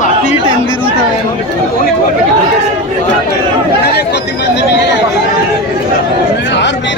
అటు ఇటు ఎందుకు తిరుగుతావు సార్ మీరు సార్ సార్ ప్లీజ్ ఓ మహిళలను ఇద్దరు ఇద్దరు మహిళలు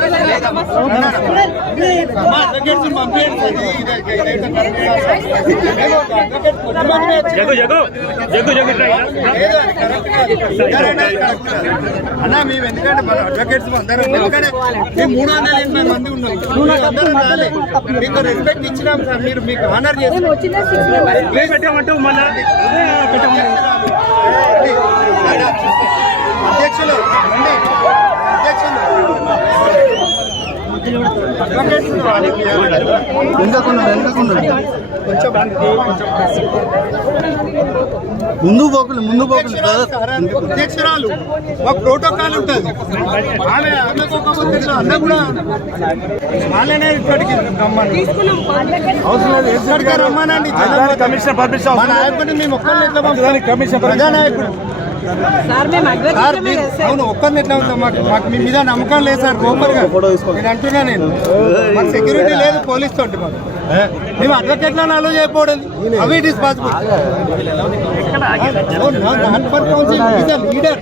పంపించండి జగ్గు జగ్గు జగ్గు జగ్గు మేము ఎందుకంటే మన అడ్వకేట్స్ అందరం ఎందుకంటే మేము మూడు వందల ఎనభై మంది ఉన్నాం మీరు అందరూ రాలే మీకు రెస్పెక్ట్ ఇచ్చినాం సార్ మీరు మీకు ఆనర్ చేసి ప్లీజ్ మళ్ళీ మళ్ళా ముందు పోకులు ముందు పోకులు అధ్యక్షురాలు ఒక ప్రోటోకాల్ ఉంటుంది. ఆమె ఆమెకు ఒక అన్న కూడా వాళ్ళనే ఇక్కడికి రమ్మని అవసరం రమ్మనండి కమిషనర్ పర్మిషన్ మా నాయకుడిని మేము ఒక్కరిని ఎట్లా పంపుతాం? కమిషన్ ప్రజానాయకుడు. అవును ఒక్కరిని ఎట్లా ఉంటాం? మాకు మాకు మీ మీద నమ్మకం లేదు సార్ గోపర్ గారు నేను అంటున్నా నేను. మాకు సెక్యూరిటీ లేదు పోలీస్ తోటి మాకు. మేము అడ్వకేట్లను అలో చేయకపోవడం అవి it is possible not council is a leader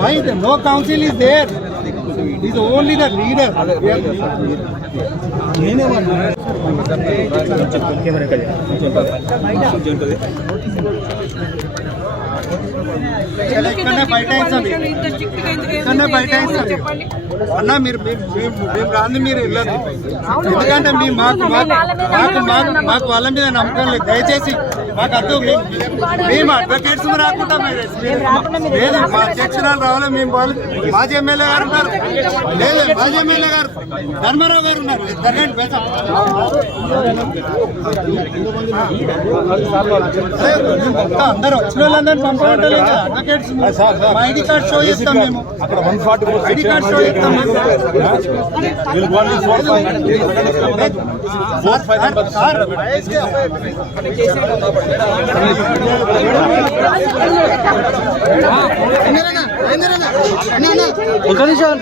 why no council is there is only the leader ఇక్కడనే బైఠాయించండి అన్న మీరు మేము మేము- రాంది మీరు వెళ్ళదు ఎందుకంటే మీ మాకు మాకు మాకు వాళ్ళ మీద నమ్మకం లేదు. దయచేసి మాకు అద్దు మేము మేము అడ్వకేట్స్ రాకుండా లేదు మా అధ్యక్షురాలు రావాలి మేము మాజీ ఎమ్మెల్యే గారు ఉన్నారు లేదు మాజీ ఎమ్మెల్యే గారు ధర్మారావు గారు ఉన్నారు మేము మొత్తం అందరూ వచ్చిన వాళ్ళందరినీ కదా, అడ్వకేట్స్ మా ఐడి కార్డ్ షో చేస్తాం మేము అక్కడ one forty ID card show చేస్తాం మేము సార్, సార్, ఒక నిమిషం.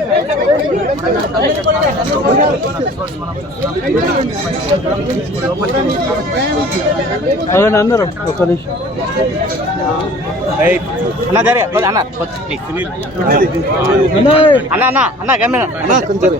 అందరం ఒక నిమిషం. అన్న జరే అన్న ప్లీజ్ అన్న అన్న అన్న గమ్య అన్న కొంచెం